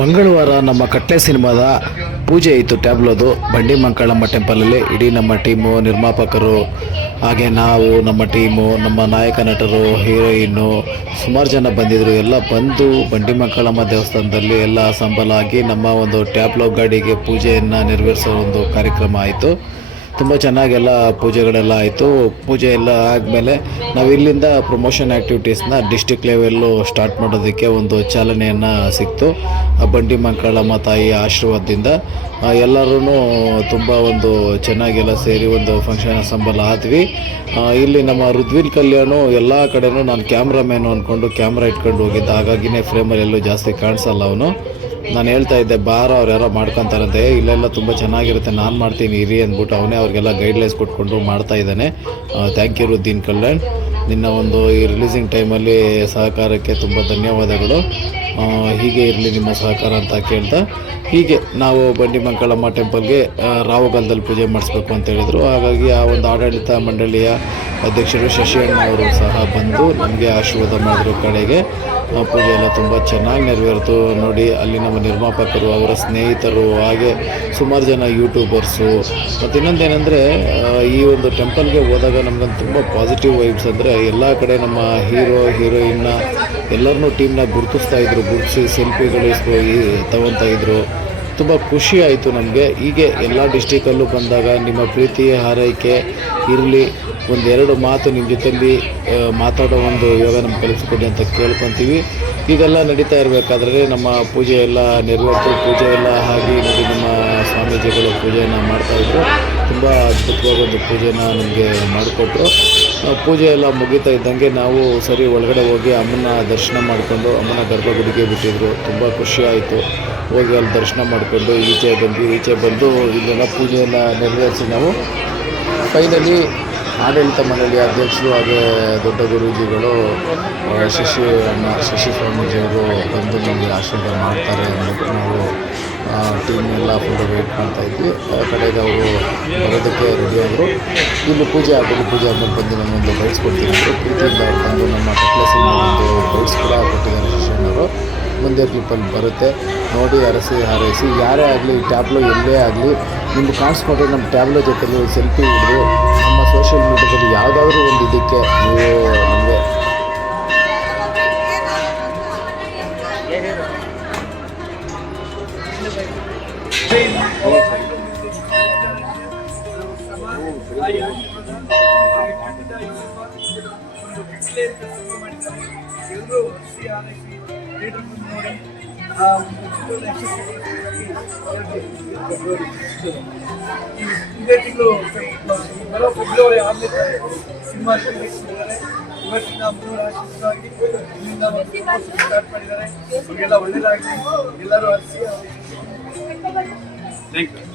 ಮಂಗಳವಾರ ನಮ್ಮ ಕಟ್ಲೆ ಸಿನಿಮಾದ ಪೂಜೆ ಇತ್ತು ಟ್ಯಾಬ್ಲೋದು. ಬಂಡಿ ಮಂಕಳಮ್ಮ ಟೆಂಪಲಲ್ಲಿ ಇಡೀ ನಮ್ಮ ಟೀಮು ನಿರ್ಮಾಪಕರು, ಹಾಗೆ ನಾವು, ನಮ್ಮ ಟೀಮು, ನಮ್ಮ ನಾಯಕ ನಟರು, ಹೀರೋಯಿನ್ನು ಸುಮಾರು ಜನ ಬಂದಿದ್ದರು ಎಲ್ಲ ಬಂದು ಬಂಡಿ ಮಂಕಳಮ್ಮ ದೇವಸ್ಥಾನದಲ್ಲಿ ಎಲ್ಲ ಸಂಬಲಾಗಿ ನಮ್ಮ ಒಂದು ಟ್ಯಾಬ್ಲೋ ಗಾಡಿಗೆ ಪೂಜೆಯನ್ನು ನೆರವೇರಿಸೋ ಒಂದು ಕಾರ್ಯಕ್ರಮ ಆಯಿತು. ತುಂಬ ಚೆನ್ನಾಗೆಲ್ಲ ಪೂಜೆಗಳೆಲ್ಲ ಆಯಿತು. ಪೂಜೆ ಎಲ್ಲ ಆದಮೇಲೆ ನಾವು ಇಲ್ಲಿಂದ ಪ್ರಮೋಷನ್ ಆ್ಯಕ್ಟಿವಿಟೀಸ್ನ ಡಿಸ್ಟಿಕ್ ಲೆವೆಲ್ಲು ಸ್ಟಾರ್ಟ್ ಮಾಡೋದಕ್ಕೆ ಒಂದು ಚಾಲನೆಯನ್ನು ಸಿಕ್ತು. ಆ ಬಂಡಿ ಮಂಕಳಮ್ಮ ತಾಯಿ ಆಶೀರ್ವಾದದಿಂದ ಎಲ್ಲರೂ ತುಂಬ ಒಂದು ಚೆನ್ನಾಗೆಲ್ಲ ಸೇರಿ ಒಂದು ಫಂಕ್ಷನ್ ಸಂಬಳ ಆದ್ವಿ. ಇಲ್ಲಿ ನಮ್ಮ ಋದ್ವಿನ್ ಕಲ್ಯಾಣು ಎಲ್ಲ ಕಡೆನೂ ನಾನು ಕ್ಯಾಮ್ರಾಮ್ಯಾನು ಅಂದ್ಕೊಂಡು ಕ್ಯಾಮ್ರಾ ಇಟ್ಕೊಂಡು ಹೋಗಿದ್ದ. ಹಾಗಾಗಿನೇ ಫ್ರೇಮಲ್ಲಿ ಎಲ್ಲೂ ಜಾಸ್ತಿ ಕಾಣಿಸಲ್ಲ ಅವನು. ನಾನು ಹೇಳ್ತಾ ಇದ್ದೆ ಬಾರ ಅವ್ರು ಯಾರೋ ಮಾಡ್ಕೊತಾರಂತೆ. "ಏ, ಇಲ್ಲೆಲ್ಲ ತುಂಬ ಚೆನ್ನಾಗಿರುತ್ತೆ. ನಾನು ಮಾಡ್ತೀನಿ ಇರಿ ಅಂದ್ಬಿಟ್ಟು ಅವನೇ ಅವ್ರಿಗೆಲ್ಲ ಗೈಡ್ಲೈನ್ಸ್ ಕೊಟ್ಕೊಂಡು ಮಾಡ್ತಾ ಇದ್ದಾನೆ. Thank you Deen Kalyan. ನಿನ್ನ ಒಂದು ಈ ರಿಲೀಸಿಂಗ್ ಟೈಮಲ್ಲಿ ಸಹಕಾರಕ್ಕೆ ತುಂಬ ಧನ್ಯವಾದಗಳು. ಹೀಗೆ ಇರಲಿ ನಿಮ್ಮ ಸಹಕಾರ ಅಂತ ಕೇಳ್ತಾ ಹೀಗೆ ನಾವು ಬಂಡಿ ಮಂಕಳಮ್ಮ ಟೆಂಪಲ್ಗೆ ರಾವಗಲ್ದಲ್ಲಿ ಪೂಜೆ ಮಾಡಿಸ್ಬೇಕು ಅಂತ ಹೇಳಿದರು. ಹಾಗಾಗಿ ಆ ಒಂದು ಆಡಳಿತ ಮಂಡಳಿಯ ಅಧ್ಯಕ್ಷರು ಶಶಿಯಣ್ಣ ಅವರು ಸಹ ಬಂದು ನಮಗೆ ಆಶೀರ್ವಾದ ಮಾಡಿದ್ರು ಕಡೆಗೆ. ಪೂಜೆ ಎಲ್ಲ ತುಂಬ ಚೆನ್ನಾಗಿ ನೆರವೇರಿತು. ನೋಡಿ, ಅಲ್ಲಿ ನಮ್ಮ ನಿರ್ಮಾಪಕರು, ಅವರ ಸ್ನೇಹಿತರು, ಹಾಗೆ ಸುಮಾರು ಜನ ಯೂಟ್ಯೂಬರ್ಸು ಮತ್ತು ಇನ್ನೊಂದೇನೆಂದರೆ ಈ ಒಂದು ಟೆಂಪಲ್ಗೆ ಹೋದಾಗ ನಮ್ಗೊಂದು ತುಂಬ ಪಾಸಿಟಿವ್ ವೈಬ್ಸ್ ಅಂದರೆ, ಎಲ್ಲ ಕಡೆ ನಮ್ಮ ಹೀರೋ, ಹೀರೋಯಿನ್ನ ಎಲ್ಲರನ್ನೂ ಟೀಮ್ನ ಗುರುತಿಸ್ತಾ ಇದ್ರು. ಗುರುತಿಸಿ ಸೆಲ್ಫಿಗಳು ತಗೊತಾ ಇದ್ರು ತುಂಬ ಖುಷಿ ಆಯಿತು ನಮಗೆ. ಹೀಗೆ ಎಲ್ಲ ಡಿಸ್ಟಿಕಲ್ಲೂ ಬಂದಾಗ ನಿಮ್ಮ ಪ್ರೀತಿ ಹಾರೈಕೆ, ಇರಲಿ, ಒಂದೆರಡು ಮಾತು ನಿಮ್ಮ ಜೊತೆಯಲ್ಲಿ ಮಾತಾಡೋ ಒಂದು ಯೋಗ ನಮ್ಗೆ ಕಲಿಸ್ಕೊಡಿ ಅಂತ ಕೇಳ್ಕೊತೀವಿ. ಈಗೆಲ್ಲ ನಡೀತಾ ಇರಬೇಕಾದ್ರೆ ನಮ್ಮ ಪೂಜೆ ಎಲ್ಲ ನೆರವೇರಿತು. ಪೂಜೆ ಎಲ್ಲ ಆಗಿ ನೋಡಿ ನಮ್ಮ ಸ್ವಾಮೀಜಿಗಳು ಪೂಜೆಯನ್ನು ಮಾಡ್ತಾಯಿದ್ರು ತುಂಬ ಅದ್ಭುತವಾಗಿ ಒಂದು ಪೂಜೆನ ನಮಗೆ ಮಾಡಿಕೊಟ್ರು. ಪೂಜೆ ಎಲ್ಲ ಮುಗಿತಾ ಇದ್ದಂಗೆ ನಾವು ಸರಿ ಒಳಗಡೆ ಹೋಗಿ ಅಮ್ಮನ ದರ್ಶನ ಮಾಡಿಕೊಂಡು ಅಮ್ಮನ ಗರ್ಭಗುಡಿಗೆ ಬಿಟ್ಟಿದ್ರು. ತುಂಬ ಖುಷಿಯಾಯಿತು ಹೋಗಿ ಅಲ್ಲಿ ದರ್ಶನ ಮಾಡಿಕೊಂಡು ಈಚೆ ಬಂದು ಈಚೆ ಬಂದು ಇಲ್ಲೆಲ್ಲ ಪೂಜೆಯನ್ನು ನೆರವೇರಿಸಿ ನಾವು ಫೈನಲಿ ಆಡಳಿತ ಮನೆಯಲ್ಲಿ ಅಧ್ಯಕ್ಷರು ಹಾಗೆ ದೊಡ್ಡ ಗುರೂಜಿಗಳು ಶಶಿ ಅಣ್ಣ ಶಶಿ ಸ್ವಾಮೀಜಿಯವರು ಬಂದು ನಮಗೆ ಆಶೀರ್ವಾದ ಮಾಡ್ತಾರೆ ಅನ್ನೋದು ನಾವು ಟೀಮ್ ಎಲ್ಲ ಫುಲ್ ವೇಟ್ ಮಾಡ್ತಾ ಇದ್ವಿ. ಆ ಕಡೆಗೆ ಅವರು ಬರೋದಕ್ಕೆ ರೆಡಿ ಆದರು. ಇಲ್ಲಿ ಪೂಜೆ ಆಗಲಿ ಪೂಜೆ ಆದಮೇಲೆ ಬಂದು ನಮ್ಮೊಂದು ಬೈಟ್ಸ್ ಕೊಡ್ತೀನಿ ಪ್ರೀತಿಯಿಂದ ಅವ್ರು ಬಂದು ನಮ್ಮ ಟೆಕ್ಲೆಸಿನ ಒಂದು ಬೈಟ್ಸ್ ಕೂಡ ಕೊಟ್ಟಿದ್ದಾರೆ ಶಶಿ ಮುಂದೆ ಪೀಪಲ್ ಬರುತ್ತೆ. ನೋಡಿ, ಅರಸಿ, ಹಾರೈಸಿ. ಯಾರೇ ಆಗಲಿ ಟ್ಯಾಬ್ಲೋ ಎಲ್ಲೇ ಆಗಲಿ, ನಿಮ್ಗೆ ಕಾಣಿಸ್ಕೊಂಡ್ರೆ ನಮ್ಮ ಟ್ಯಾಬ್ಲೋ ಜೊತೆಲಿ ಸೆಲ್ಫಿ ಹಿಡಿದು, ನಮ್ಮ ಸೋಷಿಯಲ್ ಮೀಡಿಯಾದಲ್ಲಿ ಯಾವುದಾದ್ರೂ ಒಂದು ಇದಕ್ಕೆ ನೀವು ಎಲ್ಲರೂ ಖುಷಿ ಆರೈಸಿ ಥಿಯೇಟರ್ ಬಂದು ನೋಡಿ ಆ ಇದೇ ತಿಂಗಳು ಬರೋ ಫೆಬ್ರವರಿ ಆರನೇ ತಾರೀಕು ಸ್ಟಾರ್ಟ್ ಮಾಡಿದ್ದಾರೆ ಒಳ್ಳೇದಾಗಲಿ ಎಲ್ಲರೂ ಹರಿಸಿ ಥ್ಯಾಂಕ್ ಯು